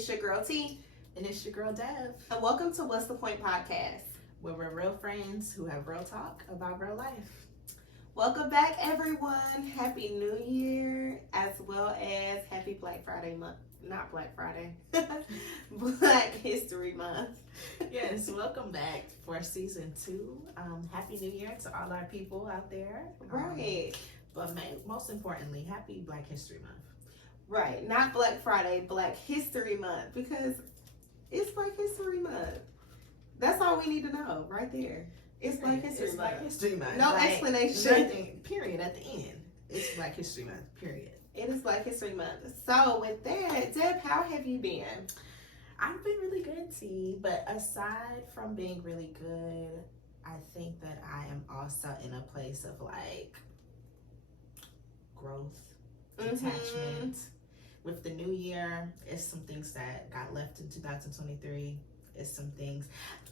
It's your girl T. And it's your girl Dev. And welcome to What's the Point podcast, where we're real friends who have real talk about real life. Welcome back, everyone. Happy New Year, as well as Happy Black Friday month. Not Black Friday. Black History Month. Yes, welcome back for season 2. Happy New Year to all our people out there. Right. But most importantly, happy Black History Month. Right. Not Black Friday, Black History Month, because it's Black History Month. That's all we need to know right there. It's Black History Month. Black History Month. No explanation. Nothing, period, at the end. It's Black History Month, period. It is Black History Month. So with that, Deb, how have you been? I've been really good, T. But aside from being really good, I think that I am also in a place of like growth, detachment. With the new year, it's some things that got left in 2023. It's some things.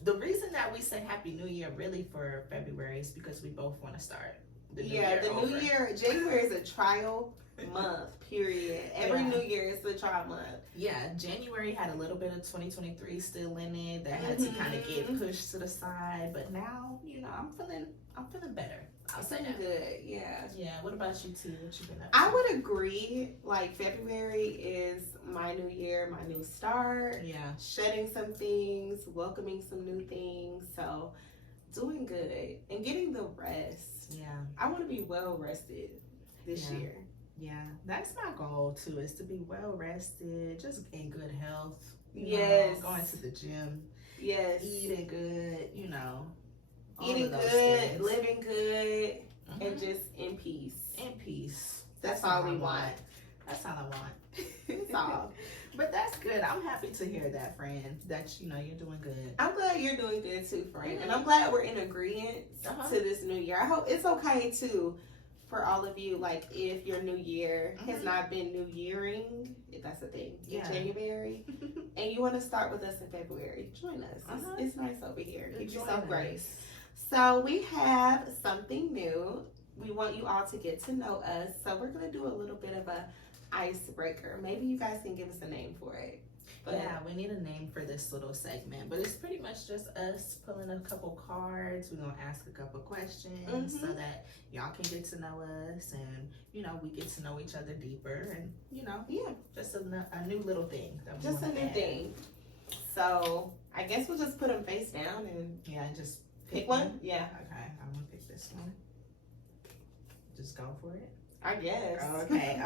The reason that we say Happy New Year really for February is because we both want to start the new year over. New year, January is a trial month, period. Every New Year is a trial month. Yeah, January had a little bit of 2023 still in it that had to kind of get pushed to the side, but now, you know, I'm feeling better. I'll say that. Good, yeah. Yeah, what about you too? What you been up to? I would agree, like February is my new year, my new start. Yeah. Shedding some things, welcoming some new things. So doing good and getting the rest. Yeah. I want to be well rested this year. Yeah, that's my goal too, is to be well rested, just in good health. Yes. Going to the gym. Yes. Eating good, you know. Eating good, things. living good, and just in peace. In peace. That's all we want. That's all I want. That's all. But that's good. I'm happy to hear that, friend, that, you know, you're doing good. I'm glad you're doing good too, friend. And I'm glad we're in agreement to this new year. I hope it's okay too for all of you, like if your new year has not been new yearing, if that's a thing, in January, and you want to start with us in February, join us. It's nice over here. Keep yourself grace. So we have something new. We want you all to get to know us. So we're going to do a little bit of a icebreaker. Maybe you guys can give us a name for it. But yeah, we need a name for this little segment. But it's pretty much just us pulling a couple cards. We're going to ask a couple questions so that y'all can get to know us. And, you know, we get to know each other deeper. And, you know, just a new little thing. Just a new thing. So I guess we'll just put them face down and just pick one. Yeah. Okay, I'm going to pick this one. Just go for it. I guess. Okay.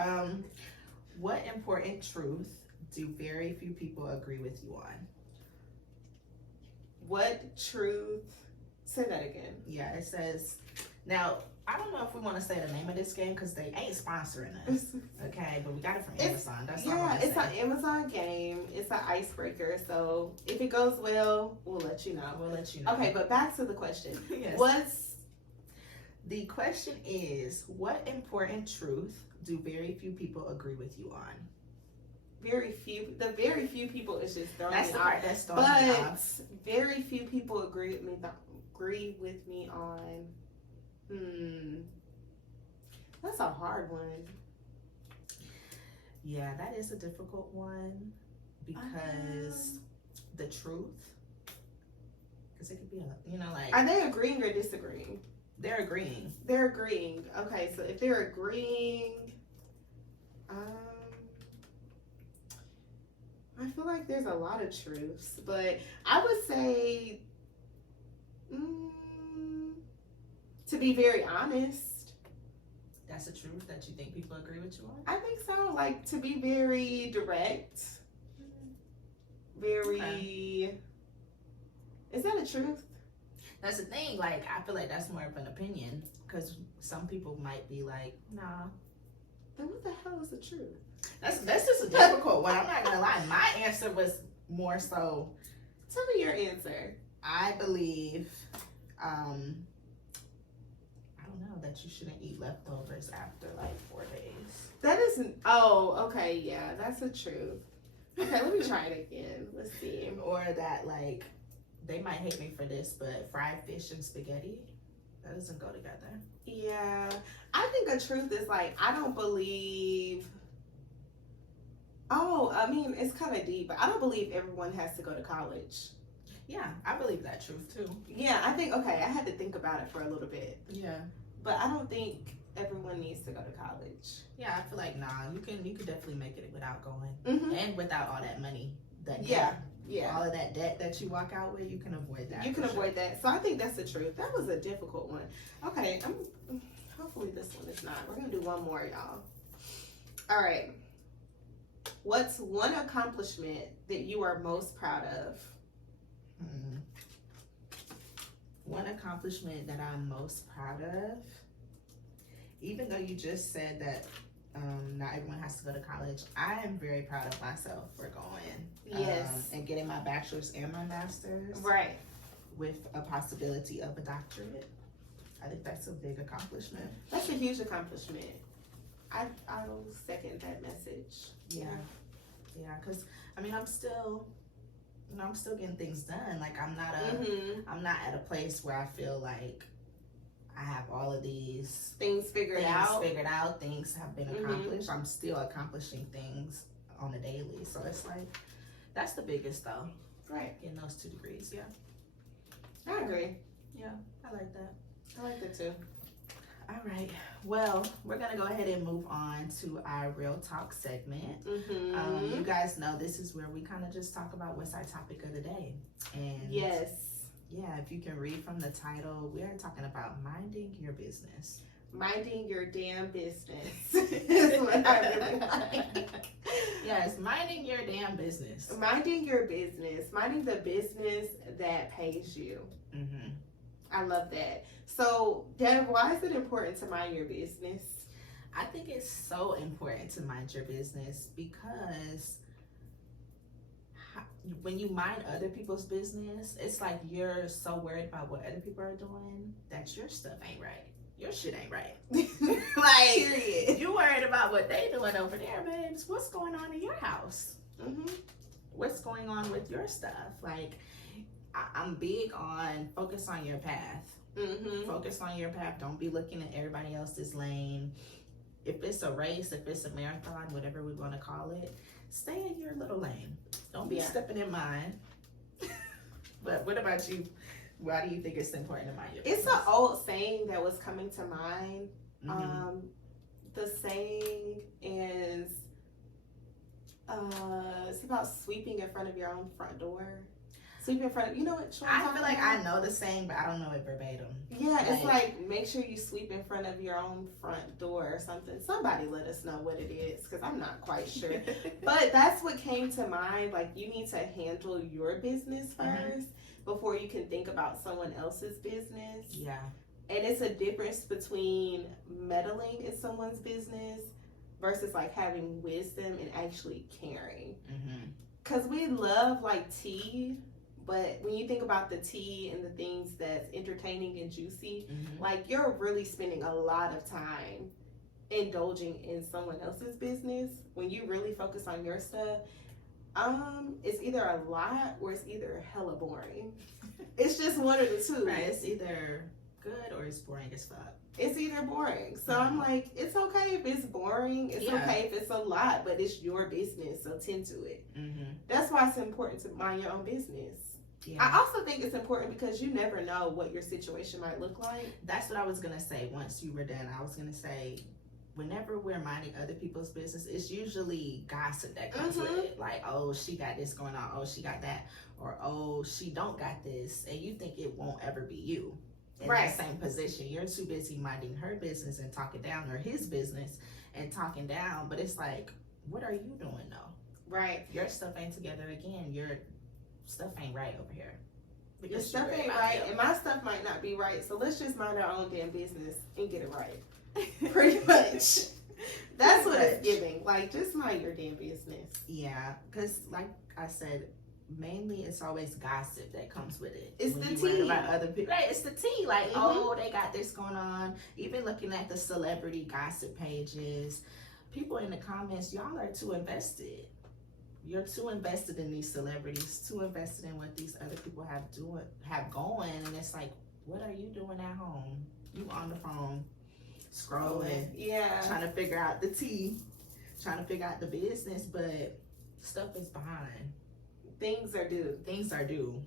What important truth do very few people agree with you on? What truth? Say that again. Yeah, it says, now, I don't know if we want to say the name of this game because they ain't sponsoring us. Okay, but we got it from Amazon. That's all I'm it's an Amazon game. It's an icebreaker. So if it goes well, we'll let you know. Okay, but back to the question. Yes. The question is, what important truth do very few people agree with you on? Very few. The very few people is just throwing That's me the off. part that's throwing me off. Very few people agree with me on. That's a hard one. Yeah, that is a difficult one because the truth. Because it could be like. Are they agreeing or disagreeing? They're agreeing. They're agreeing. Okay, so if they're agreeing, I feel like there's a lot of truths, but I would say, to be very honest. That's a truth that you think people agree with you on? I think so. Like, to be very direct. Very. Okay. Is that a truth? That's the thing. Like, I feel like that's more of an opinion because some people might be like, nah. Then what the hell is the truth? That's just a difficult one. I'm not gonna lie. My answer was more so. Tell me your answer. I believe, I don't know, that you shouldn't eat leftovers after like 4 days. That isn't. Oh, okay, yeah, that's the truth. Okay, let me try it again. Let's see. Or that like, they might hate me for this, but fried fish and spaghetti, that doesn't go together. Yeah, I think a truth is like, I don't believe Oh, I mean, it's kind of deep, but I don't believe everyone has to go to college. Yeah, I believe that truth too. Yeah, I think, okay, I had to think about it for a little bit. Yeah. But I don't think everyone needs to go to college. Yeah, I feel like, nah, you can definitely make it without going. Mm-hmm. And without all that money. Yeah. All of that debt that you walk out with, you can avoid that. You can avoid that. So I think that's the truth. That was a difficult one. Okay, hopefully this one is not. We're going to do one more, y'all. All right. What's one accomplishment that you are most proud of? One accomplishment that I'm most proud of, even though you just said that not everyone has to go to college, I am very proud of myself for going. Yes. And getting my bachelor's and my master's. Right. With a possibility of a doctorate. I think that's a big accomplishment. That's a huge accomplishment. I'll second that message. Yeah, because I mean, I'm still getting things done. Like I'm not at a place where I feel like I have all of these things figured out. Things have been accomplished. I'm still accomplishing things on a daily. So it's like that's the biggest though. Right. Getting those 2 degrees. Yeah. I agree. Yeah, I like that. I like that too. All right. Well, we're going to go ahead and move on to our Real Talk segment. You guys know this is where we kind of just talk about what's our topic of the day. And yes. Yeah, if you can read from the title, we are talking about minding your business. Minding your damn business is what I really like. Yes, minding your damn business. Minding your business. Minding the business that pays you. Mm-hmm. I love that. So, Dev, why is it important to mind your business? I think it's so important to mind your business because when you mind other people's business, it's like you're so worried about what other people are doing that your stuff ain't right. Your shit ain't right. Like, period. You worried about what they doing over there, babes. What's going on in your house? Mm-hmm. What's going on with your stuff? Like, I'm big on focus on your path. Mm-hmm. Focus on your path. Don't be looking at everybody else's lane. If it's a race, if it's a marathon, whatever we want to call it, stay in your little lane. Don't be stepping in mine. But what about you? Why do you think it's important to mind your business? It's an old saying that was coming to mind. Mm-hmm. The saying is, it's about sweeping in front of your own front door. Sweep in front of, you know what? I feel like I know the saying, but I don't know it verbatim. Yeah, it's like make sure you sweep in front of your own front door or something. Somebody let us know what it is because I'm not quite sure. But that's what came to mind. Like you need to handle your business first before you can think about someone else's business. Yeah. And it's a difference between meddling in someone's business versus like having wisdom and actually caring. Because we love like tea. But when you think about the tea and the things that's entertaining and juicy, like you're really spending a lot of time indulging in someone else's business. When you really focus on your stuff, it's either a lot or it's either hella boring. It's just one of the two. Right, it's either good or it's boring as fuck. It's either boring. So I'm like, it's okay if it's boring. It's okay if it's a lot, but it's your business, so tend to it. That's why it's important to mind your own business. Yeah. I also think it's important because you never know what your situation might look like. That's what I was going to say once you were done. I was going to say, whenever we're minding other people's business, it's usually gossip that comes with it. Like, oh, she got this going on. Oh, she got that. Or, oh, she don't got this. And you think it won't ever be you. In that same position. You're too busy minding her business and talking down, or his business and talking down. But it's like, what are you doing though? Right. Your stuff ain't together again. Your stuff ain't right over here. Your stuff ain't right, and my stuff might not be right. So let's just mind our own damn business and get it right. Pretty much. That's what it's giving. Like, just mind your damn business. Yeah, because like I said, mainly it's always gossip that comes with it. It's the tea about other people. Right, it's the tea. Like, oh, they got this going on. Even looking at the celebrity gossip pages, people in the comments, y'all are too invested. You're too invested in these celebrities, too invested in what these other people have going, and it's like, what are you doing at home? You on the phone, scrolling, trying to figure out the tea, trying to figure out the business, but Stuff is behind. Things are due. Things are due.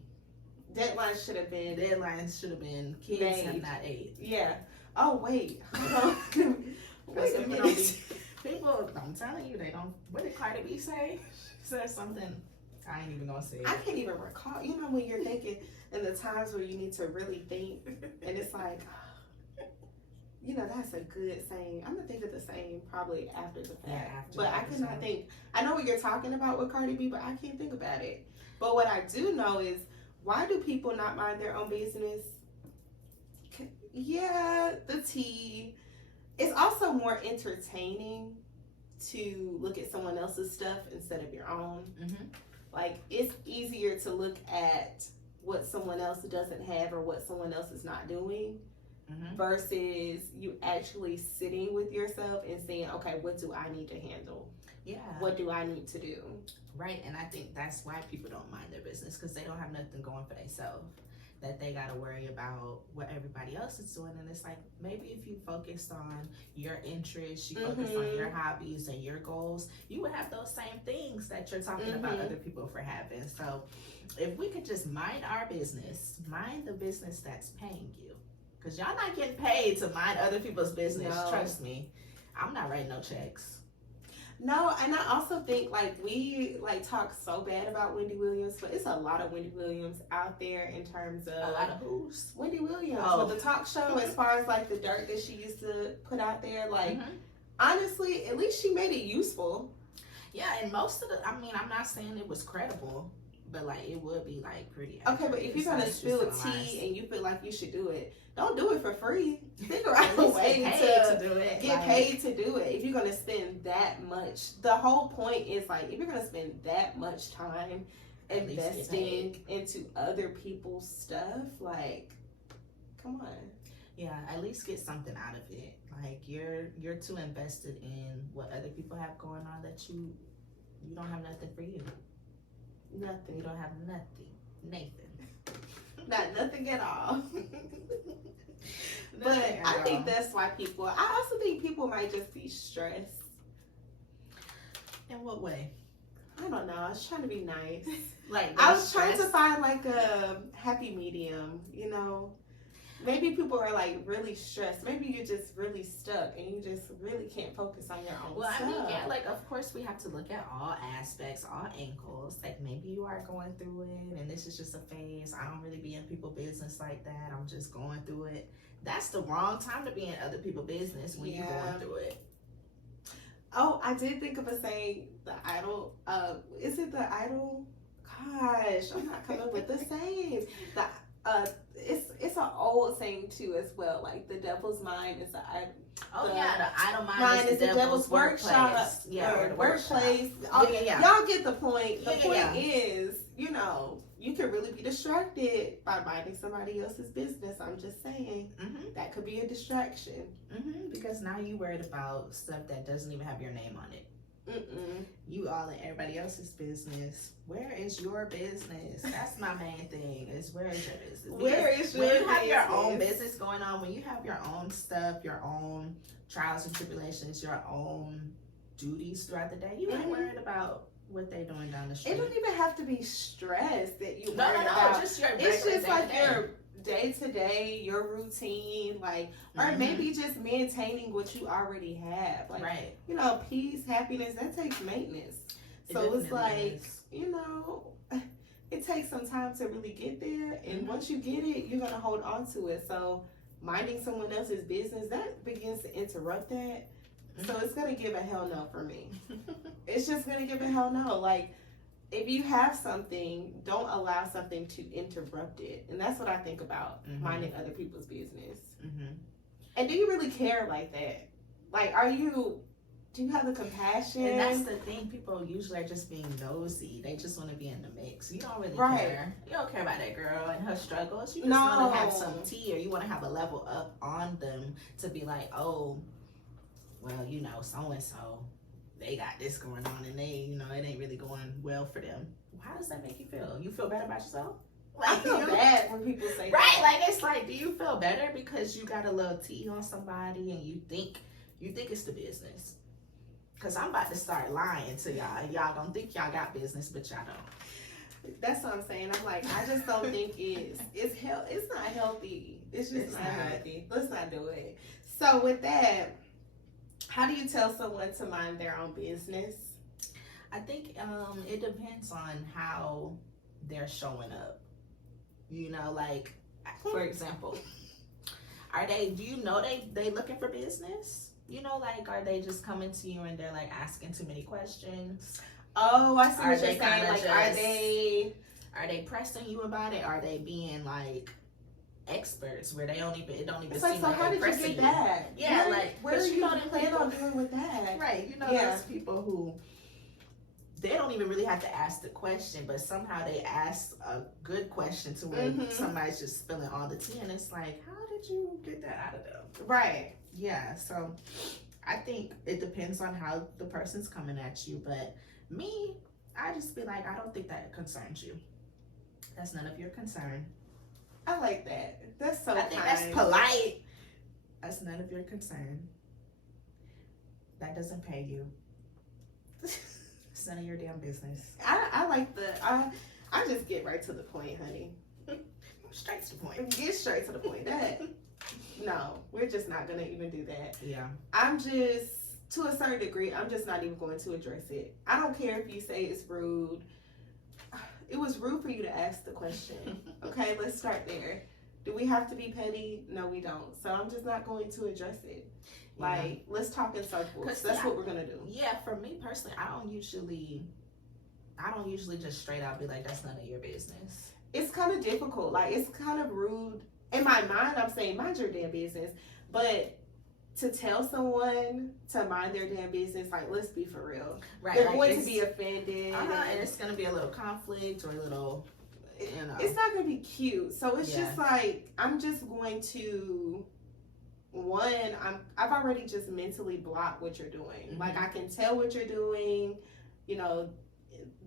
Deadlines should have been. Kids have not ate. Yeah. Oh wait. Hold on. Wait a minute. People, I'm telling you, they don't. What did Cardi B say? She said something. I ain't even gonna say it. I can't even recall. You know when you're thinking, and the times where you need to really think, and it's like, you know, that's a good saying. I'm gonna think of the same probably after the fact. Yeah, after but I cannot think. I know what you're talking about with Cardi B, but I can't think about it. But what I do know is, why do people not mind their own business? Yeah, the tea. It's also more entertaining to look at someone else's stuff instead of your own. Mm-hmm. Like, it's easier to look at what someone else doesn't have or what someone else is not doing versus you actually sitting with yourself and saying, okay, what do I need to handle? Yeah. What do I need to do? Right, and I think that's why people don't mind their business, because they don't have nothing going for themselves that they got to worry about what everybody else is doing. And it's like, maybe if you focused on your interests, you focused on your hobbies and your goals, you would have those same things that you're talking about other people for having. So if we could just mind our business, mind the business that's paying you, because y'all not getting paid to mind other people's business. No. Trust me, I'm not writing no checks. No, and I also think, like, we, like, talk so bad about Wendy Williams, but it's a lot of Wendy Williams out there in terms of... A lot of who's? Wendy Williams. With the talk show, as far as, like, the dirt that she used to put out there, like, honestly, at least she made it useful. Yeah, and most of the... I mean, I'm not saying it was credible, but, like, it would be, like, pretty accurate. Okay, but if you're going to spill tea and you feel like you should do it, don't do it for free. Figure out a way to do it. Get paid to do it. If you're going to spend that much, the whole point is, like, if you're going to spend that much time investing into other people's stuff, like, come on. Yeah, at least get something out of it. Like, you're too invested in what other people have going on that you don't have nothing for you. Nothing. You don't have nothing. Nathan. Not nothing at all. But I think that's why people, I also think people might just be stressed. In what way? I don't know. I was trying to be nice. Like, I was trying to find like a happy medium, you know. Maybe people are like really stressed. Maybe you're just really stuck and you just really can't focus on your own stuff. I mean, yeah, like, of course we have to look at all aspects, all angles. Like, maybe you are going through it and this is just a phase. I don't really be in people's business like that. I'm just going through it. That's the wrong time to be in other people's business when you're going through it. Oh, I did think of a saying, the idol, is it the idol? Gosh, I'm not coming up with the saying. It's an old saying too as well. Like, the devil's mind is the idol. Oh yeah, the idle mind is the devil's workshop. Yeah, or the workplace. Oh yeah. Y'all get the point. The point is, you know, you could really be distracted by minding somebody else's business. I'm just saying that could be a distraction. Because now you worried about stuff that doesn't even have your name on it. You all in everybody else's business. Where is your business? That's my main thing. Is where is your business? Where is your business? When you have your own business going on, when you have your own stuff, your own trials and tribulations, your own duties throughout the day, you ain't worried about what they doing down the street. It don't even have to be stress that you no, just your it's just like your day-to-day, your routine, like, or maybe just maintaining what you already have, like, you know, peace, happiness, that takes maintenance. So it's like, you know, it takes some time to really get there, and once you get it, you're gonna hold on to it. So minding someone else's business, that begins to interrupt that. So it's gonna give a hell no for me. It's just gonna give a hell no. Like, if you have something, don't allow something to interrupt it. And that's what I think about minding other people's business. And do you really care like that? Like, do you have the compassion? And that's the thing. People usually are just being nosy. They just want to be in the mix. You don't really care. You don't care about that girl and her struggles. You just want to have some tea, or you want to have a level up on them to be like, oh, well, you know, so-and-so, they got this going on and they, you know, it ain't really going well for them. How does that make you feel? You feel better about yourself? Like, I feel bad when people say that. Right, like, it's like, do you feel better because you got a little tea on somebody and you think it's the business? Cause I'm about to start lying to y'all. Y'all gonna think y'all got business, but y'all don't. That's what I'm saying. I'm like, I just don't think it's not healthy. It's just not healthy. Let's not do it. So with that, how do you tell someone to mind their own business? I think it depends on how they're showing up. You know, like for example, do you know they looking for business? You know, like, are they just coming to you and they're like asking too many questions? Oh, I see Are what they you're saying. Like, are they pressing you about it? Are they being like experts where it don't even it's seem like, so like how they're did you pressing get that? Yeah, where are you planning on doing with that? Right, you know, those people who they don't even really have to ask the question, but somehow they ask a good question to where somebody's just spilling all the tea, and it's like, how did you get that out of them? Right. Yeah, so I think it depends on how the person's coming at you, but me, I just be like, I don't think that concerns you. That's none of your concern. I like that. That's so I think that's polite. That's none of your concern. That doesn't pay you. It's none of your damn business. I like I just get right to the point, honey. Straight to the point. Get straight to the point. No, we're just not gonna even do that. Yeah. I'm just, to a certain degree, I'm just not even going to address it. I don't care if you say it's rude. It was rude for you to ask the question. Okay, let's start there. Do we have to be petty? No, we don't. So I'm just not going to address it. Like, let's talk in circles. That's what we're gonna do. Yeah, for me personally, I don't usually just straight out be like, that's none of your business. It's kind of difficult. Like, it's kind of rude. In my mind, I'm saying, mind your damn business. But to tell someone to mind their damn business, like, let's be for real. Right. They're going to be offended. And it's going to be a little conflict or a little, you know. It's not going to be cute. So it's just like, I'm just going to, I've already just mentally blocked what you're doing. Like, I can tell what you're doing, you know,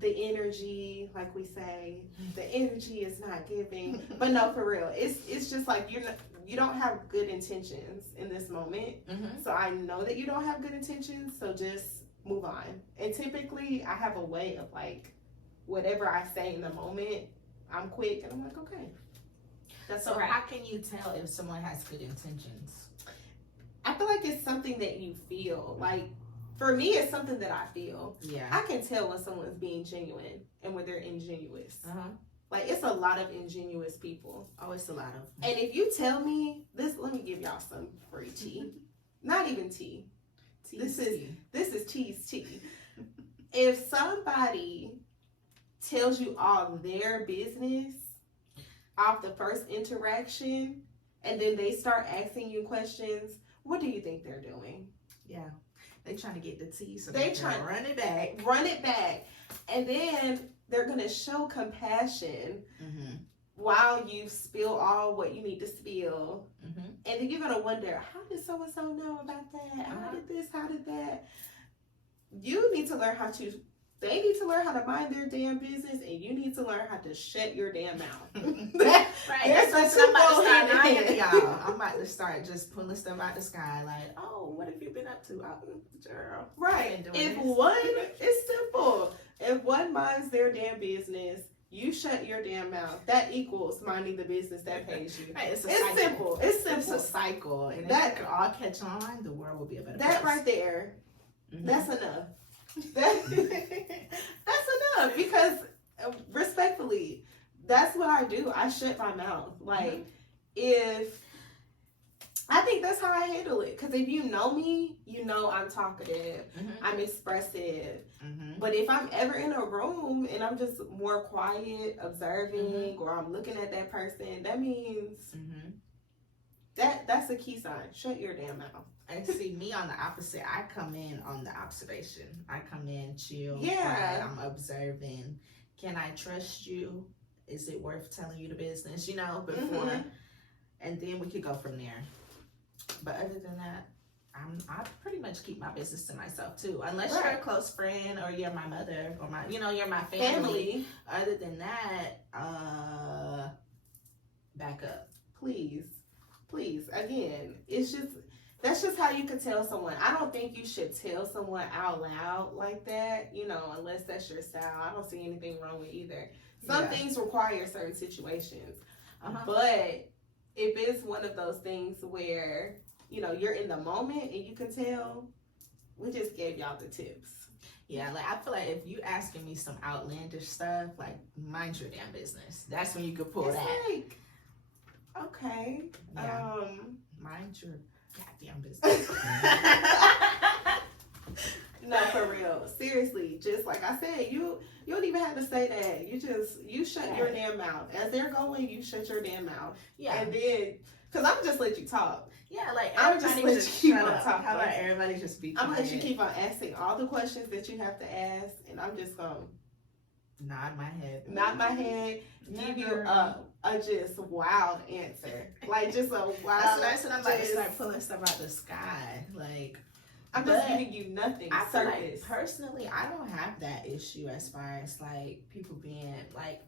the energy, like we say, the energy is not giving. But no, for real, it's just like you don't have good intentions in this moment. So I know that you don't have good intentions, so just move on. And typically I have a way of, like, whatever I say in the moment, I'm quick and I'm like, okay, that's so all right. How can you tell if someone has good intentions? I feel like it's something that you feel. Like, for me, it's something that I feel. Yeah. I can tell when someone's being genuine and when they're ingenuous. Like, it's a lot of ingenuous people. Oh, it's a lot of. And if you tell me this, let me give y'all some free tea. Not even tea. This is tea's tea. If somebody tells you all their business off the first interaction, and then they start asking you questions, what do you think they're doing? Yeah. They trying to get the tea, so they trying to run it back. And then they're going to show compassion while you spill all what you need to spill. And then you're going to wonder, how did so-and-so know about that? How did this? How did that? You need to learn they need to learn how to mind their damn business, and you need to learn how to shut your damn mouth. Right. That's what I'm about to start lying, y'all. I'm about to start just pulling stuff out the sky, like, oh, what have you been up to? Oh, girl. Right. It's simple. If one minds their damn business, you shut your damn mouth. That equals minding the business that pays you. Right, it's simple. It's simple. It's a cycle. And that could all catch on, the world will be a better place. That right there, that's enough. That's enough, because respectfully, that's what I do. I shut my mouth. Like, if I think that's how I handle it, because if you know me, you know I'm talkative, I'm expressive. But if I'm ever in a room and I'm just more quiet, observing, or I'm looking at that person, that means that's a key sign. Shut your damn mouth. And see, me on the opposite, I come in on the observation. I come in chill, quiet, I'm observing. Can I trust you? Is it worth telling you the business? You know, before, and then we could go from there. But other than that, I pretty much keep my business to myself too, unless you're a close friend or you're my mother or you're my family. Other than that, back up, please. Again, it's just, that's just how you can tell someone. I don't think you should tell someone out loud like that, you know, unless that's your style. I don't see anything wrong with either. Some things require certain situations. But if it's one of those things where, you know, you're in the moment and you can tell, we just gave y'all the tips. Yeah, like I feel like if you asking me some outlandish stuff, like mind your damn business. That's when you could pull that. Like, okay. Yeah. Mind your goddamn business. No, for real. Seriously, just like I said, you don't even have to say that. You shut your damn mouth. As they're going, you shut your damn mouth. Yeah. And then, because I'm just let you talk. Yeah, like I'm just let you keep on talking. How about everybody just be quiet? I'm gonna let you keep on asking all the questions that you have to ask, and I'm just gonna nod my head, give you a just wild answer, like just a wild. That's when I'm about to start pulling stuff out the sky, like. I'm just giving you nothing. I feel like personally, I don't have that issue as far as like people being like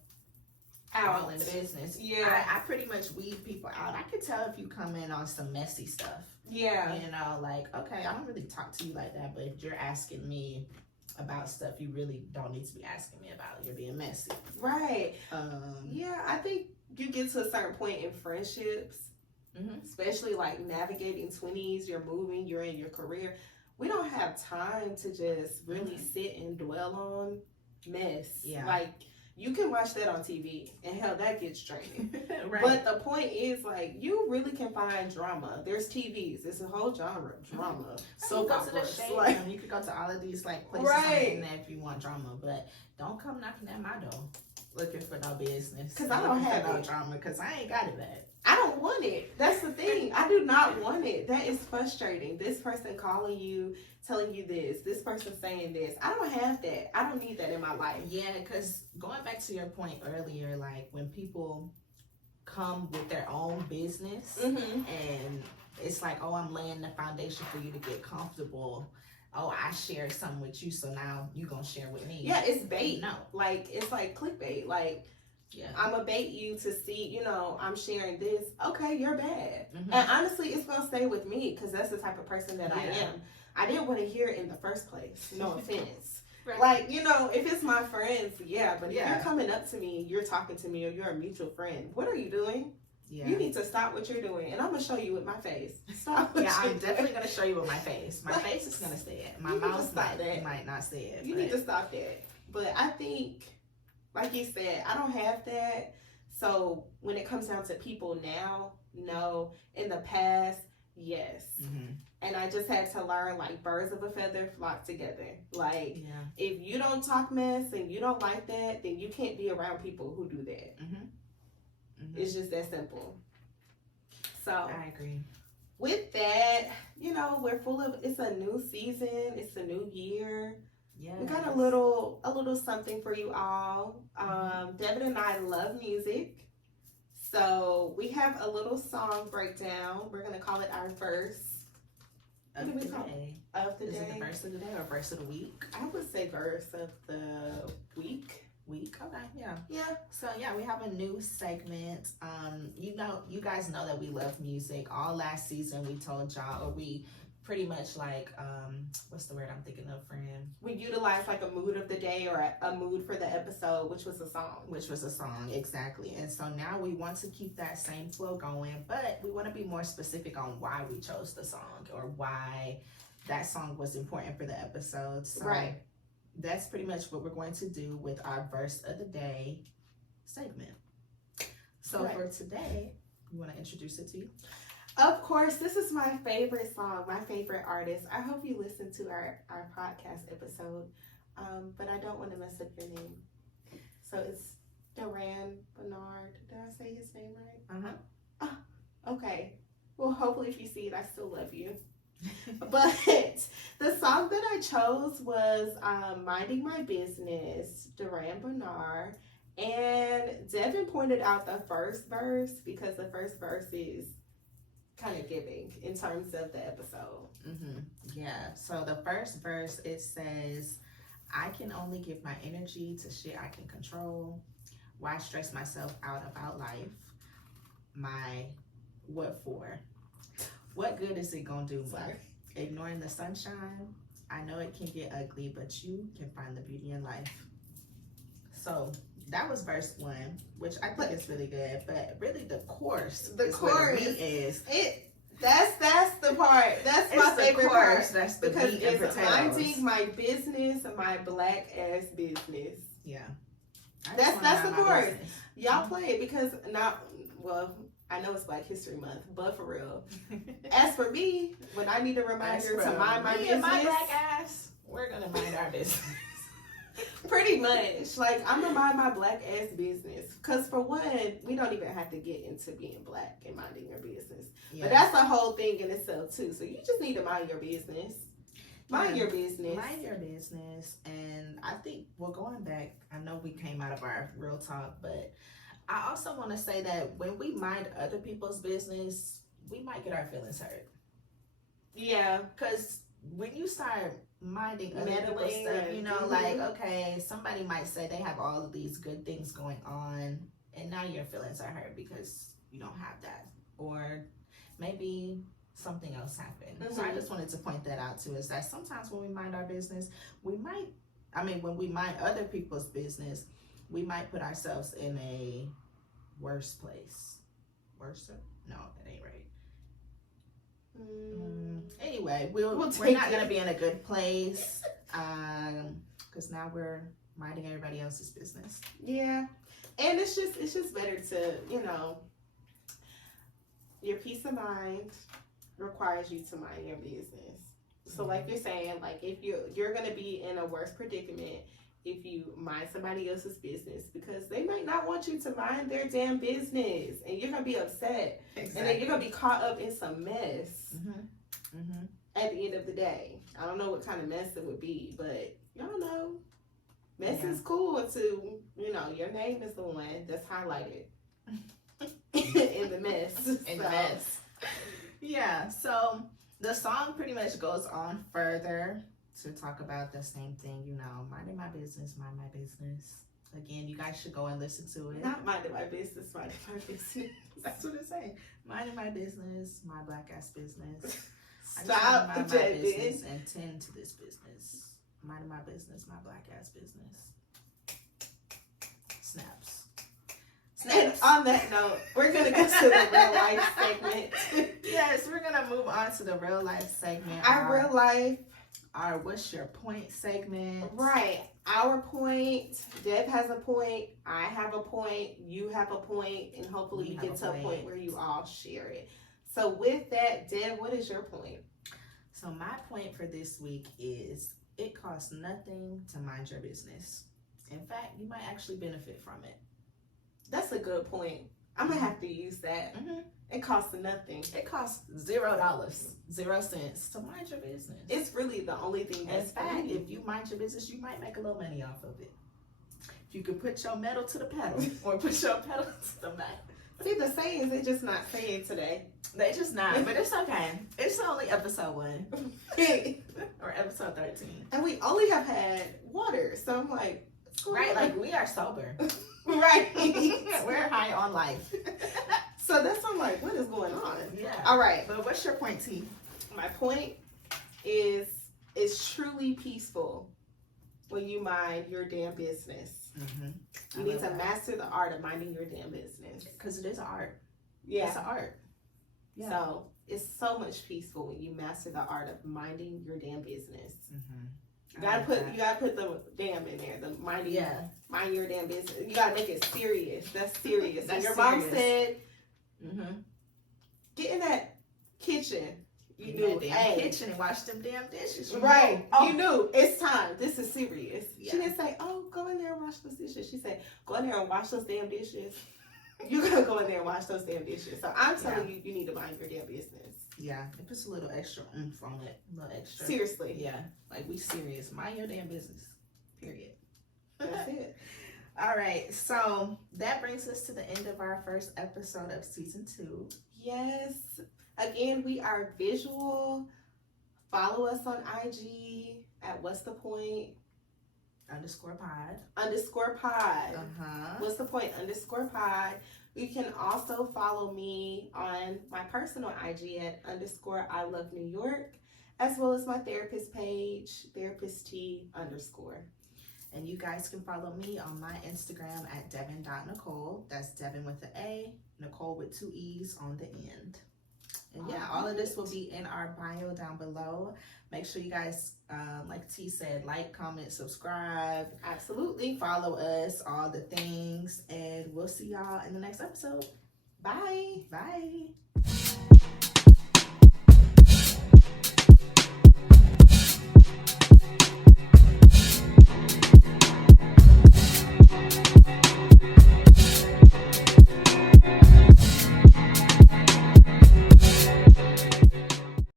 all in business. Yeah, I pretty much weed people out. I could tell if you come in on some messy stuff. Yeah, you know, like okay, I don't really talk to you like that, but if you're asking me about stuff you really don't need to be asking me about, you're being messy. Right. Yeah, I think you get to a certain point in friendships. Especially like navigating 20s, you're moving, you're in your career. We don't have time to just really sit and dwell on mess. Yeah. Like you can watch that on TV and hell, that gets draining. Right. But the point is like you really can find drama. There's TVs. It's a whole genre drama. So go to the shade room. You could go to all of these like places on the internet if you want drama, but don't come knocking at my door looking for no business. Because I don't have no drama. Because I ain't got it bad. I don't want it. That's the thing. I do not want it. That is frustrating. This person calling you, telling you this person saying this. I don't have that. I don't need that in my life. Yeah, because going back to your point earlier, like when people come with their own business and it's like, oh, I'm laying the foundation for you to get comfortable. Oh, I shared something with you, so now you gonna share with me. Yeah, it's bait. No. Like, it's like clickbait. Like, yeah, I'm gonna bait you to see, you know, I'm sharing this. Okay, you're bad. And honestly, it's gonna stay with me because that's the type of person that I am. I didn't want to hear it in the first place. No offense. Right. Like, you know, if it's my friends, yeah, but if you're coming up to me, you're talking to me, or you're a mutual friend, what are you doing? Yeah. You need to stop what you're doing, and I'm gonna show you with my face. Stop. Yeah, I'm definitely gonna show you with my face. My face is gonna say it. My mouth might not say it. You need to stop that. But I think, like you said, I don't have that. So when it comes down to people now, no. In the past, yes. And I just had to learn, like, birds of a feather flock together. Like, if you don't talk mess and you don't like that, then you can't be around people who do that. It's just that simple. So I agree. With that, you know, we're full of, it's a new season. It's a new year. Yeah, we got a little something for you all. Devin and I love music, so we have a little song breakdown. We're gonna call it our verse of the day. Is it the verse of the day or verse of the week? I would say verse of the week. Okay, yeah. So yeah, we have a new segment. You guys know that we love music. All last season we told y'all, or we pretty much like, what's the word I'm thinking of, friend? We utilized like a mood of the day or a mood for the episode, which was a song. Exactly. And so now we want to keep that same flow going, but we want to be more specific on why we chose the song or why that song was important for the episode. So that's pretty much what we're going to do with our verse of the day segment. So for today, you want to introduce it to you? Of course, this is my favorite song, my favorite artist. I hope you listen to our podcast episode, but I don't want to mess up your name. So it's Durrand Bernarr. Did I say his name right? Okay. Well, hopefully if you see it, I still love you. But the song that I chose was Minding My Business, Durrand Bernarr. And Devin pointed out the first verse because the first verse is kind of giving in terms of the episode. Yeah, so the first verse, it says, I can only give my energy to shit I can control. Why stress myself out about life? My what for? What good is it gonna do? Sorry. Ignoring the sunshine. I know it can get ugly, but you can find the beauty in life. So that was verse 1, which I think is really good. But really, the chorus. Where the meat is. That's the part. That's my favorite part. That's the because meat and it's potatoes. minding my business, my black ass business. Yeah. That's the chorus. Y'all play it because I know it's Black History Month, but for real. As for me, when I need a reminder to mind my business, my black ass, we're gonna mind our business. Pretty much. Like, I'm gonna mind my black ass business. Because for one, we don't even have to get into being black and minding your business. Yeah. But that's a whole thing in itself too. So you just need to mind your business. Mind your business. Mind your business. And I think, going back, I know we came out of our real talk, but I also want to say that when we mind other people's business, we might get our feelings hurt. Yeah. Because when you start minding other people's stuff, you know, like, okay, somebody might say they have all of these good things going on, and now your feelings are hurt because you don't have that. Or maybe something else happened. So I just wanted to point that out too, is that sometimes when we mind our business, when we mind other people's business, we might put ourselves in a worse place. Worse? No, that ain't right. Anyway, we're not going to be in a good place because now we're minding everybody else's business. Yeah. And it's just better to, you know, your peace of mind requires you to mind your business. So like you're saying, like if you're going to be in a worse predicament if you mind somebody else's business, because they might not want you to mind their damn business, and you're going to be upset. Exactly. And then you're going to be caught up in some mess at the end of the day. I don't know what kind of mess it would be, but y'all know mess is cool until, you know, your name is the one that's highlighted in the mess. In the mess. Yeah, so the song pretty much goes on further to talk about the same thing, you know, minding my business, mind my business. Again, you guys should go and listen to it. Not minding my business, minding my business. That's what it's saying. Minding my business, my black ass business. Stop I just mind my business and tend to this business. Minding my business, my black ass business. Snaps. And on that note, we're going to go to the real life segment. Yes, we're going to move on to the real life segment. Our What's Your Point segment. Right. Our point. Deb has a point. I have a point. You have a point. And hopefully you get to a point where you all share it. So with that, Deb, what is your point? So my point for this week is it costs nothing to mind your business. In fact, you might actually benefit from it. That's a good point. I'm going to have to use that. It costs nothing. It costs $0, 0 cents to mind your business. It's really the only thing that's in fact, if you mind your business, you might make a little money off of it. If you could put your metal to the pedal or put your pedal to the mat. See, the sayings, they're just not saying today. They just not, but it's okay. It's only episode 1 or episode 13. And we only have had water, so I'm like, right, like we are sober. Right. We're high on life. So that's, I'm like, what is going on? Yeah. All right. But what's your point, T? My point is it's truly peaceful when you mind your damn business. You need to master the art of minding your damn business. Because it is an art. Yeah. It's an art. Yeah. So it's so much peaceful when you master the art of minding your damn business. You gotta put the damn in there. The mind your damn business. You gotta make it serious. That's serious. That's your serious. Mom said, get in that kitchen. You knew, kitchen and wash them damn dishes. Right. You knew it's time. This is serious. Yeah. She didn't say, "Oh, go in there and wash those dishes." She said, "Go in there and wash those damn dishes." You gotta go in there and wash those damn dishes. So I'm telling you, you need to mind your damn business. Yeah, it puts a little extra oomph on it. A little extra. Seriously. Yeah. Like, we serious. Mind your damn business. Period. That's it. All right. So that brings us to the end of our first episode of season 2. Yes. Again, we are visual. Follow us on IG at What's the Point? _pod. What's the point _pod. You can also follow me on my personal IG at _I_love_New_York, as well as my therapist page, therapist_T_. And you guys can follow me on my Instagram at Devin.Nicole. That's Devin with an A, Nicole with 2 E's on the end. And yeah, all of this will be in our bio down below. Make sure you guys, like T said, like, comment, subscribe. Absolutely. Follow us, all the things. And we'll see y'all in the next episode. Bye. Bye.